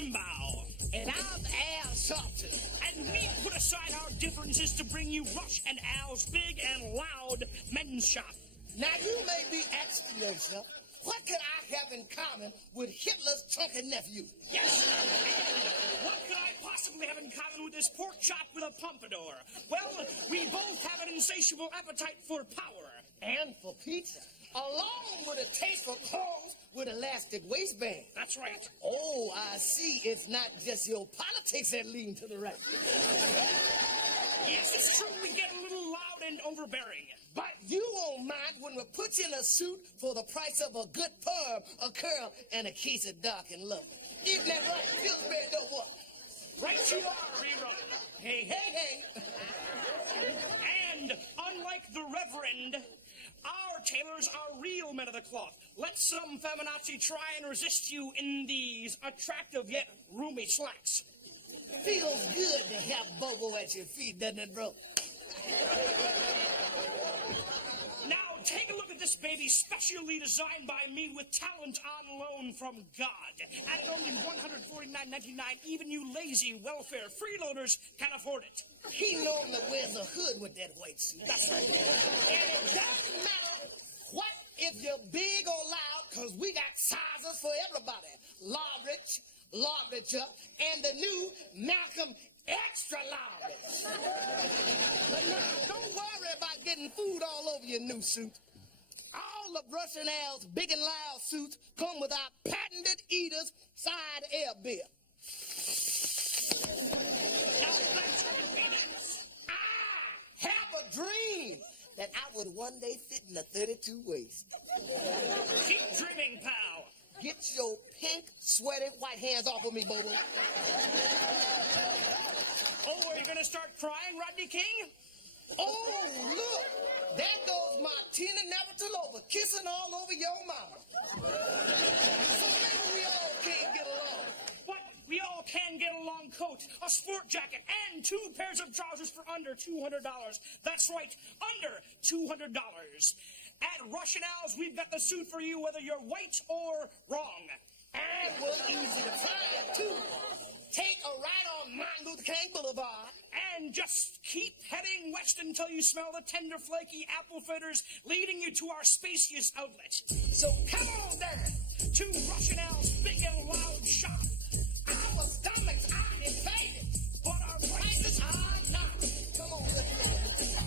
Limbaugh. And I'm Al Sharpton. And we put aside our differences to bring you Rush and Al's big and loud men's shop. Now you may be asking yourself, what could I have in common with Hitler's chunky nephew? Yes. And what could I possibly have in common with this pork chop with a pompadour? Well, we both have an insatiable appetite for power. And for pizza. Along with a taste for clothes with elastic waistband. That's right. Oh, I see. It's not just your politics that lean to the right. Yes, it's true. We get a little loud and overbearing. But you won't mind when we put you in a suit for the price of a good perm, a curl, and a case of dark and lovely. Isn't that right? Pillsbury don't what? Right you are, Rerun. Hey, hey, hey. And unlike the Reverend, our tailors are real men of the cloth. Let some feminazi try and resist you in these attractive yet roomy slacks. Feels good to have Bobo at your feet, doesn't it, bro? Now, take a look at this baby, specially designed by me with talent on loan from God. At only $149.99, even you lazy welfare freeloaders can afford it. He normally wears a hood with that white suit. That's right. And it doesn't matter what if you're big or loud, because we got sizes for everybody. Large, larger, and the new Malcolm Extra Large. But now, don't worry about getting food all over your new suit. All of Rush and Al's big and loud suits come with our patented Eater's side air bib. Now that's happiness. I have a dream that I would one day fit in a 32 waist. Keep dreaming, pal. Get your pink, sweaty, white hands off of me, Bobo. Oh, are you going to start crying, Rodney King? Oh, look. There goes Martina Navratilova kissing all over your mama. So maybe we all can't get along. What? We all can get a long coat, a sport jacket, and 2 pairs of trousers for under $200. That's right, under $200. At Rush and Al's, we've got the suit for you whether you're white or wrong. And we're easy to find, too. Take a ride on Martin Luther King Boulevard. And just keep heading west until you smell the tender, flaky apple fritters leading you to our spacious outlet. So come on down to Rush and Al's big and loud shop. Our stomachs are inflated, but our prices are not. Come on, let's go.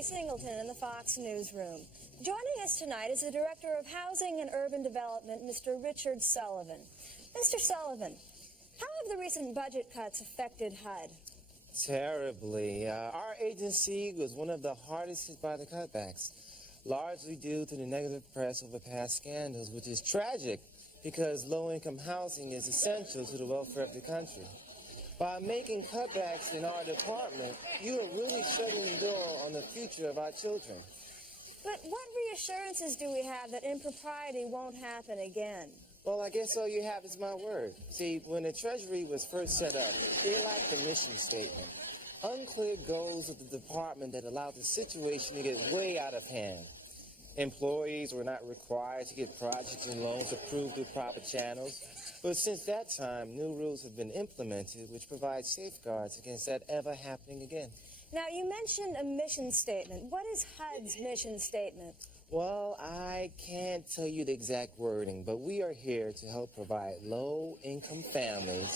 Singleton in the Fox Newsroom. Joining us tonight is the Director of Housing and Urban Development, Mr. Richard Sullivan. Mr. Sullivan, how have the recent budget cuts affected HUD? Terribly. Our agency was one of the hardest hit by the cutbacks, largely due to the negative press over past scandals, which is tragic because low-income housing is essential to the welfare of the country. By making cutbacks in our department, you are really shutting the door on the future of our children. But what reassurances do we have that impropriety won't happen again? Well, I guess all you have is my word. See, when the Treasury was first set up, it lacked a mission statement. Unclear goals of the department that allowed the situation to get way out of hand. Employees were not required to get projects and loans approved through proper channels. But since that time, new rules have been implemented which provide safeguards against that ever happening again. Now, you mentioned a mission statement. What is HUD's mission statement? Well, I can't tell you the exact wording, but we are here to help provide low-income families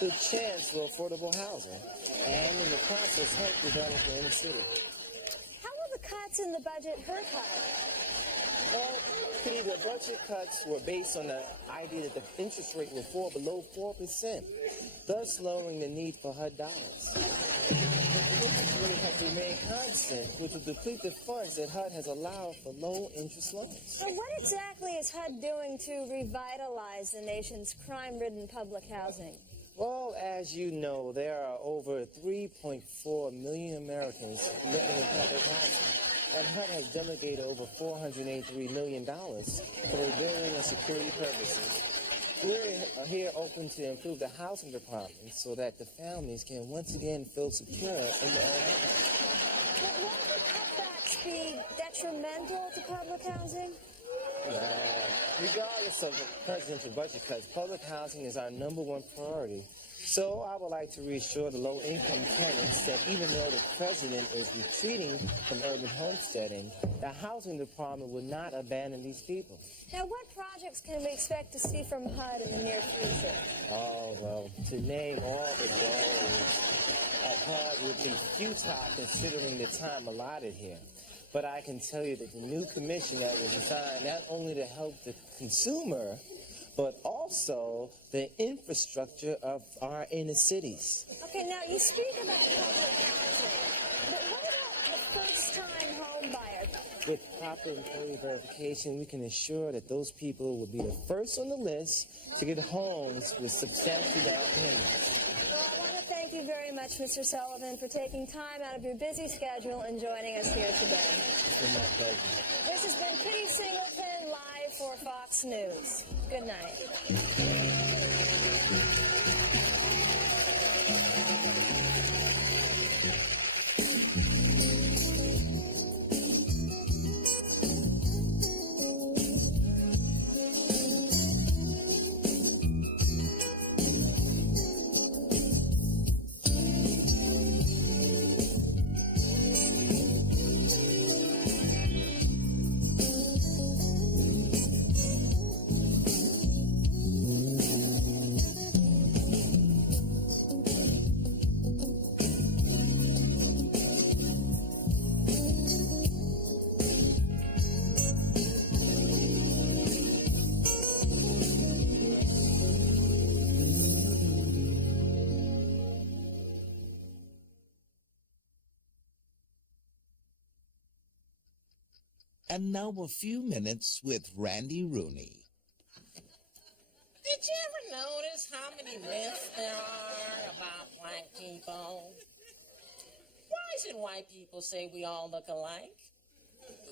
the chance for affordable housing and, in the process, help develop the inner city. How will the cuts in the budget hurt HUD? Well, Kitty, the budget cuts were based on the idea that the interest rate would fall below 4%, thus lowering the need for HUD dollars. The interest rate has remained constant, which will deplete the funds that HUD has allowed for low-interest loans. So what exactly is HUD doing to revitalize the nation's crime-ridden public housing? Well, as you know, there are over 3.4 million Americans living in public housing. and HUD has delegated over $483 million for building and security purposes. We're here open to improve the housing department so that the families can once again feel secure in their own homes. But won't the cutbacks be detrimental to public housing? Regardless of presidential budget cuts, public housing is our #1 priority. So I would like to reassure the low-income tenants that even though the president is retreating from urban homesteading, the housing department will not abandon these people. Now, what projects can we expect to see from HUD in the near future? Oh, well, to name all the goals at HUD would be futile considering the time allotted here. But I can tell you that the new commission that was designed not only to help the consumer, but also the infrastructure of our inner cities. Okay, now you speak about public housing, but what about the first-time home buyer? With proper employee verification, we can ensure that those people will be the first on the list to get homes with substantial down payments. Well, I want to thank you very much, Mr. Sullivan, for taking time out of your busy schedule and joining us here today. It's been my pleasure. This has been Kitty Singleton, live for Fox News. Good night. And now a few minutes with Randy Rooney. Did you ever notice how many myths there are about black people? Why is it white people say we all look alike?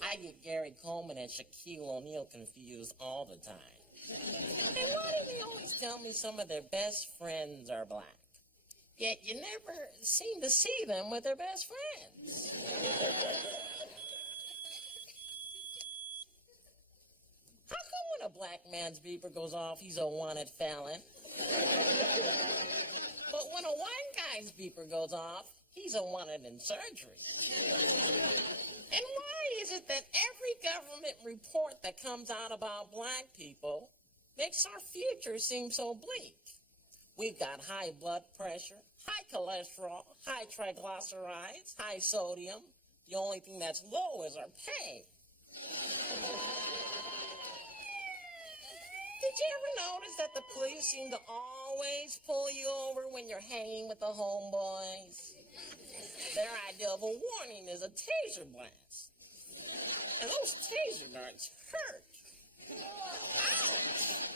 I get Gary Coleman and Shaquille O'Neal confused all the time. And why do they always tell me some of their best friends are black? Yet you never seem to see them with their best friends. How come when a black man's beeper goes off, he's a wanted felon? But when a white guy's beeper goes off, he's a wanted in surgery. And why is it that every government report that comes out about black people makes our future seem so bleak? We've got high blood pressure, high cholesterol, high triglycerides, high sodium. The only thing that's low is our pay. Did you ever notice that the police seem to always pull you over when you're hanging with the homeboys? Their idea of a warning is a taser blast. And those taser darts hurt. Ouch!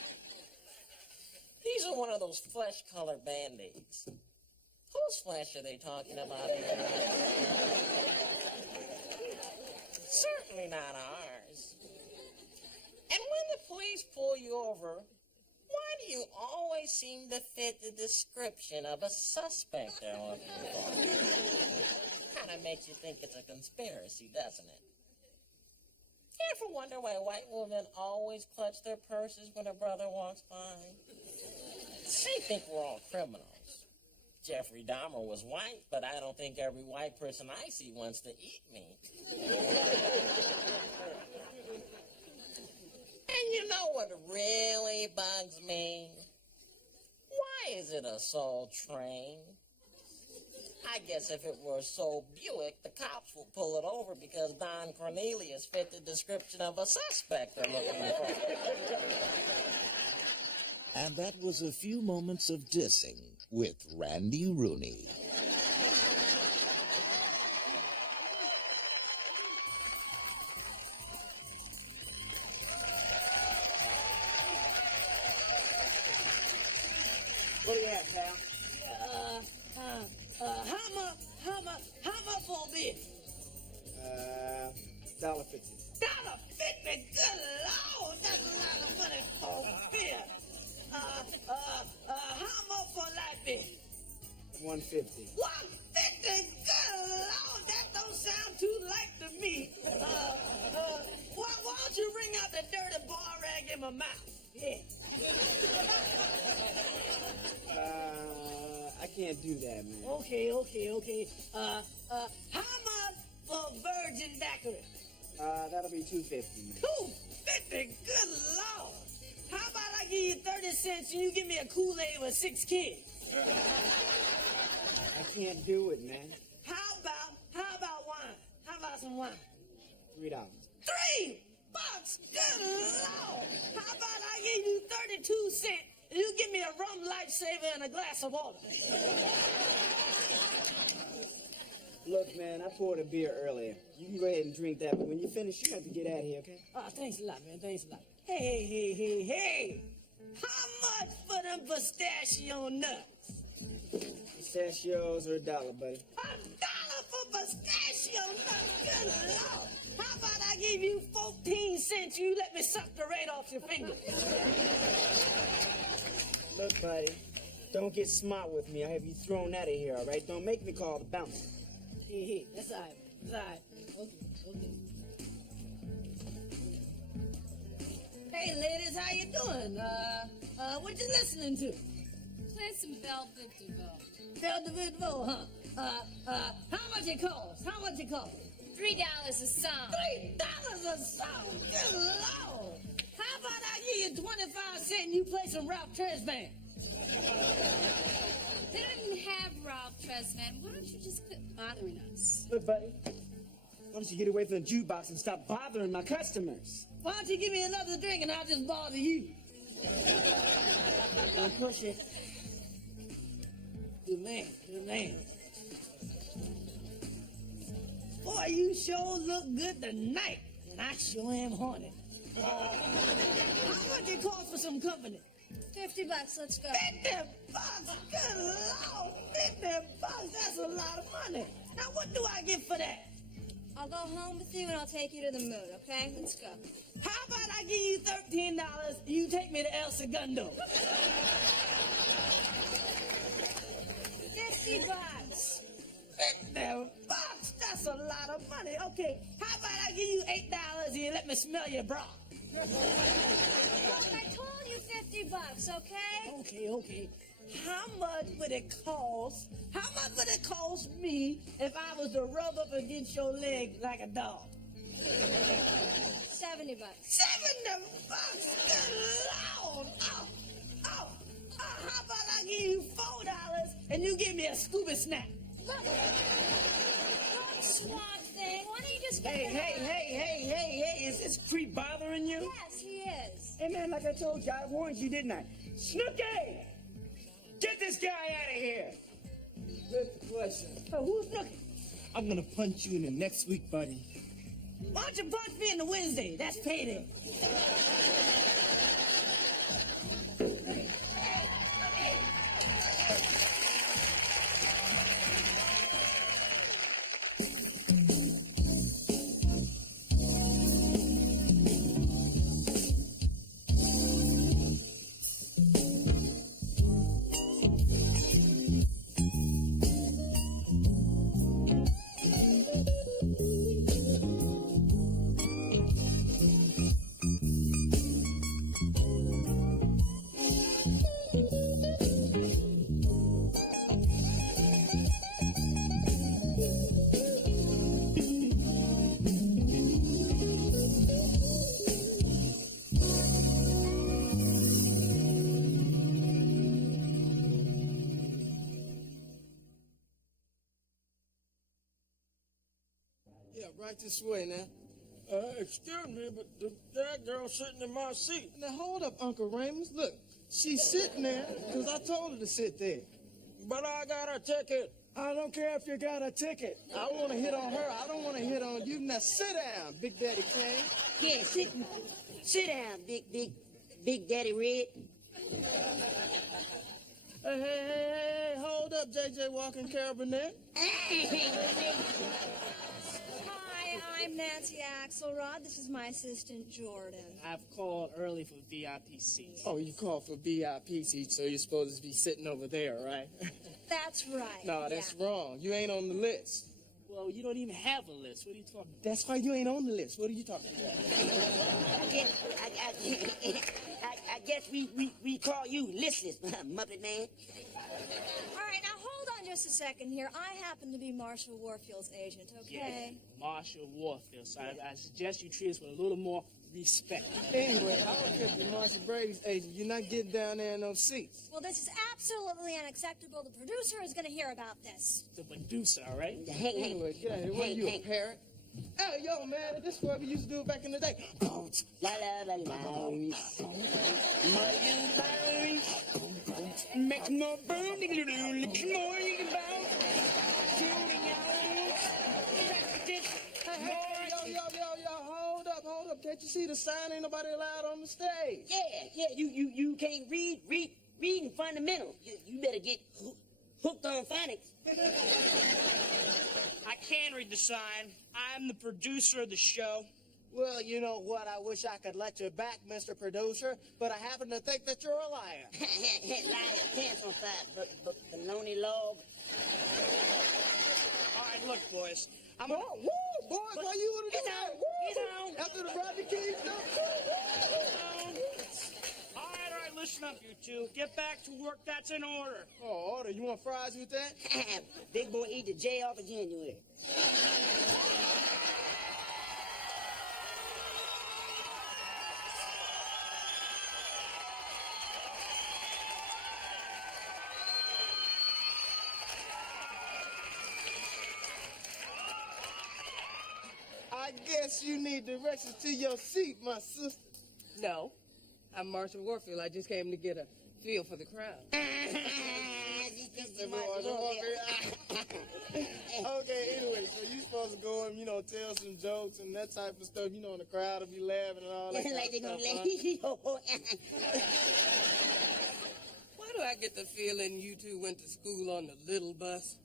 These are one of those flesh-colored Band-Aids. Whose flesh are they talking about here? Certainly not ours. And when the police pull you over, why do you always seem to fit the description of a suspect they're looking for? Kind of makes you think it's a conspiracy, doesn't it? You ever wonder why white women always clutch their purses when a brother walks by? They think we're all criminals. Jeffrey Dahmer was white, but I don't think every white person I see wants to eat me. And you know what really bugs me? Why is it a Soul Train? I guess if it were a Soul Buick, the cops would pull it over because Don Cornelius fit the description of a suspect they're looking for. And that was a few moments of dissing with Randy Rooney. What do you have, pal? How much for this? $1.50. $1.50? Good Lord, that's a lot of money for beer. How much for light beer? $1.50. $1.50? Good Lord, that don't sound too light to me. Why don't you bring out the dirty bar rag in my mouth? Yeah. I can't do that, man. Okay. How much for virgin daiquiri? That'll be $2.50, man. $2.50? Good Lord. How about I give you 30 cents and you give me a Kool-Aid with 6 kids? I can't do it, man. How about wine? How about some wine? $3. $3? Good Lord. How about I give you 32 cents and you give me a rum lifesaver and a glass of water? Look, man, I poured a beer earlier. You can go ahead and drink that, but when you finish, you have to get out of here, okay? Oh, thanks a lot, man. Thanks a lot. Hey. How much for them pistachio nuts? Pistachios are $1, buddy. $1 for pistachio nuts? Good Lord. How about I give you 14 cents, you let me suck the red off your finger? Look, buddy, don't get smart with me. I have you thrown out of here, all right? Don't make me call the bouncer. Hey, that's all right. Okay. Hey, ladies, how you doing? What you listening to? Play some Belle DeVoe. Belle DeVoe, huh? How much it cost? $3 a song. $3 a song? Good Lord. How about I give you 25 cents and you play some Ralph Tresvant? They don't even have Ralph Tresvant. Why don't you just quit bothering us? Look, buddy, why don't you get away from the jukebox and stop bothering my customers? Why don't you give me another drink and I'll just bother you? Don't push it. Good man. Boy, you sure look good tonight, and I sure am haunted. How much it cost for some company? $50, let's go. $50? Good Lord, $50? That's a lot of money. Now, what do I get for that? I'll go home with you and I'll take you to the moon, okay? Let's go. How about I give you $13 and you take me to El Segundo? $50. $50? That's a lot of money. Okay, how about I give you $8 and you let me smell your bra? Look, I told you $50, okay? Okay. How much would it cost? How much would it cost me if I was to rub up against your leg like a dog? $70. $70? Good Lord! Oh, how about I give you $4 and you give me a scuba snack? Look, Swamp Thing, why don't you just get Hey, is this creep bothering you? Yes, he is. Hey, man, like I told you, I warned you, didn't I? Snooky! Get this guy out of here! Good question. Oh, who's looking? I'm gonna punch you in the next week, buddy. Why don't you punch me in the Wednesday? That's payday. Yeah, right this way now. Excuse me, but that girl sitting in my seat. Now, hold up, Uncle Ramus. Look, she's sitting there because I told her to sit there. But I got a ticket. I don't care if you got a ticket. I want to hit on her. I don't want to hit on you. Now, sit down, Big Daddy Kane. Yeah, sit down, Big Daddy Red. Hey, hold up, J.J. Walking Carabinet. Hi, I'm Nancy Axelrod. This is my assistant, Jordan. I've called early for VIP seats. Oh, you called for VIP seats, so you're supposed to be sitting over there, right? That's right. No, that's wrong. You ain't on the list. Well, you don't even have a list. What are you talking about? That's why you ain't on the list. What are you talking about? I guess we call you listless, Muppet Man. All right, now hold on just a second here. I happen to be Marshall Warfield's agent, okay? Marshall Warfield. So I suggest you treat us with a little more respect. Anyway, I don't care if you're Marcy Brady's agent. You're not getting down there in those seats. Well, this is absolutely unacceptable. The producer is going to hear about this. The producer, all right? Anyway, get out of here. What are you, a parrot? Hey, yo, man, this is what we used to do back in the day. La la la la. Make more boom, look more, you can bounce. Yo, hold up. Can't you see the sign? Ain't nobody allowed on the stage. Yeah, you can't read in fundamental. You better get hooked on phonics. I can read the sign. I'm the producer of the show. Well, you know what? I wish I could let you back, Mr. Producer, but I happen to think that you're a liar. Liar, pants on fire, but baloney log. All right, look, boys. I'm Woo, boys, why you want to do that? He's on. After the Rodney King stuff? All right, listen up, you two. Get back to work. That's in order. Oh, order. You want fries with that? Big boy eat the J off of January. I guess you need directions to your seat, my sister. No, I'm Marshall Warfield. I just came to get a feel for the crowd. Okay, anyway, so you supposed to go and, tell some jokes and that type of stuff, and the crowd will be laughing and all that Like they kind of gonna stuff, Why do I get the feeling you two went to school on the little bus?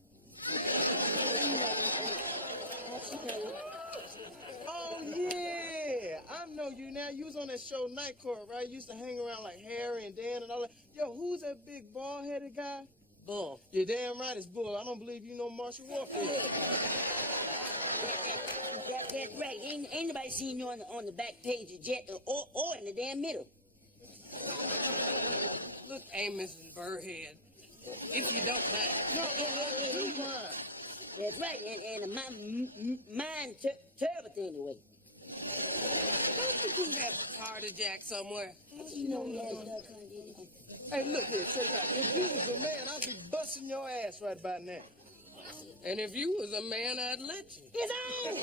Oh, yeah. I know you now. You was on that show Night Court, right? You used to hang around like Harry and Dan and all that. Yo, who's that big bald-headed guy? Bull. You're damn right, it's Bull. I don't believe you know Marshall Warfield. That's right. Ain't nobody seen you on the back page of Jet or in the damn middle. Look, Amos and Burrhead, if you don't mind. No, do mind. That's right, and mine terrible thing away. Don't you have a car to jack somewhere? You know we had Hey, look here, check it out. If you was a man, I'd be busting your ass right about now. And if you was a man, I'd let you. It's on!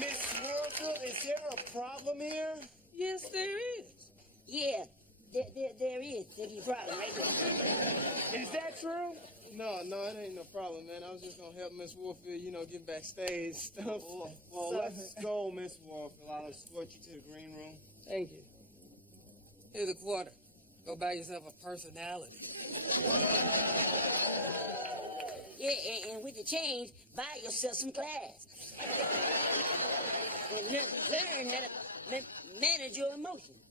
Miss Warfield, is there a problem here? Yes, there is. Yeah, there is. There's a problem right there. Is that true? No, it ain't no problem, man. I was just gonna help Miss Warfield, get backstage stuff. Well, let's go, Miss Warfield. I'll escort you to the green room. Thank you. Here's a quarter. Go buy yourself a personality. Yeah, and with the change, buy yourself some class. And learn how to manage your emotions.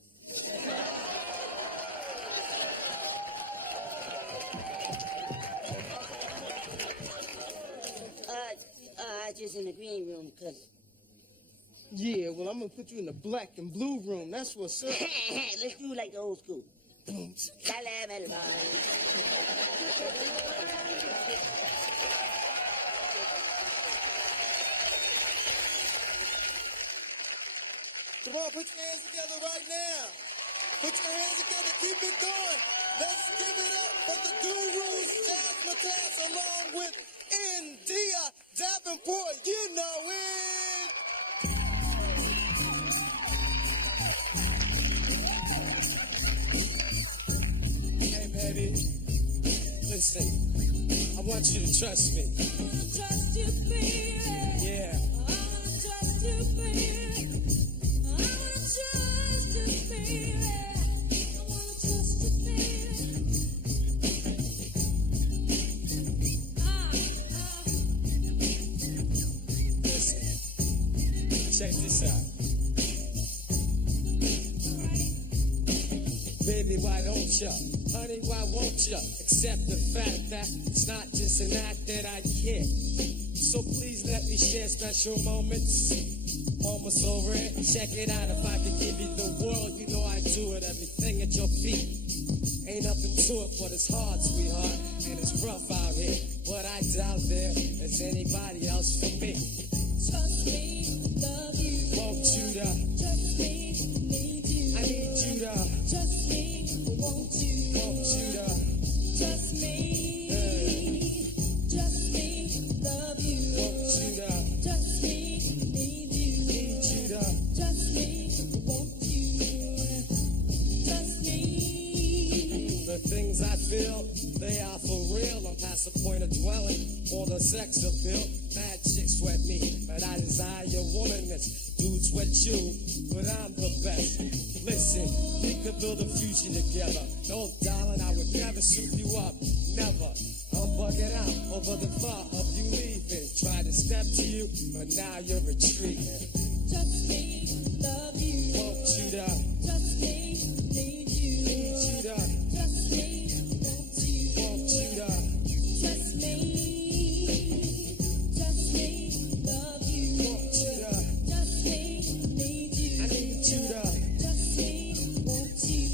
Just in the green room, cuz. Yeah, well, I'm gonna put you in the black and blue room. That's what's up. Let's do like the old school. Come on, put your hands together right now. Put your hands together, keep it going. Let's give it up for the Gurus, Jazz Matas, along with India Davenport. You know it. Hey, baby, listen, I want you to trust me. Trust you, baby. Yeah. I wanna trust you, baby. I wanna trust you, baby. I wanna trust you, baby. baby, why don't ya? Honey, why won't ya? Accept the fact that it's not just an act that I care. So please let me share special moments. Almost over it. Check it out. If I could give you the world, you know I do it. Everything at your feet. Ain't nothing to it, but it's hard, sweetheart. And it's rough out here. But I doubt there is anybody else for me. Trust me, love you. Won't you to? Trust me, need you. I need you to. Trust me, won't you? Won't you to? Trust me. Trust me, love you. Won't you to? Trust me, need you. Need you to? Trust me, won't you? Trust me. The things I feel, they are for real. I'm past the point of dwelling on the sex appeal. Mad chicks sweat me, but I desire your womanness. Dudes sweat you, but I'm the best. Listen, we could build a future together. No, darling, I would never shoot you up. Never. I'm bugging out over the thought of you leaving. Tried to step to you, but now you're retreating. Trust me, love you. Won't you to? Trust me, need you. Need you to? Trust me, won't you? Won't you to? Trust me. Trust me, love you. Won't you to? Trust me, need you. I need you to. Trust me, won't you?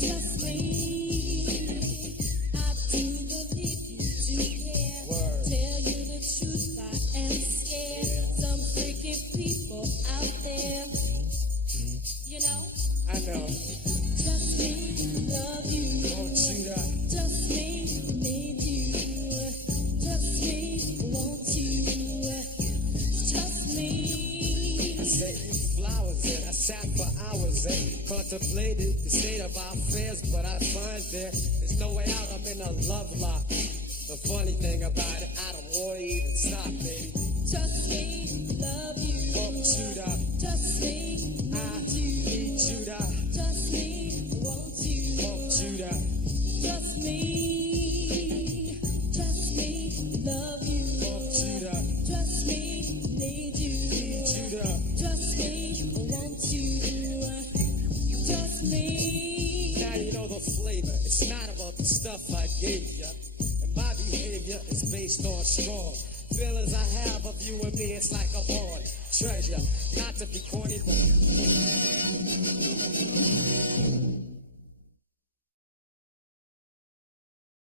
Trust me. I do believe you do care. Word. Tell you the truth, I am scared. Some freaky people out there. You know? I know. Trust me, love you. Won't you to? Trust me, need you. Trust me, won't you? Trust me. I sent you flowers and I sat for hours and contemplated the state of our affairs, but I find there's no way out. I'm in a love lock. The funny thing about it, I don't want to even stop, baby. Trust me, love you. Won't you to? Trust me, I need need you to. Trust me, won't you? Won't you to? Trust me. Trust me, love you. Won't you to? Trust me, need you. Need you to? Trust me, won't you? Trust me. Now you know the flavor. It's not about the stuff I gave ya. And my behavior is based on strong feelings I have of you and me. It's like a bond treasure, not to be corny, but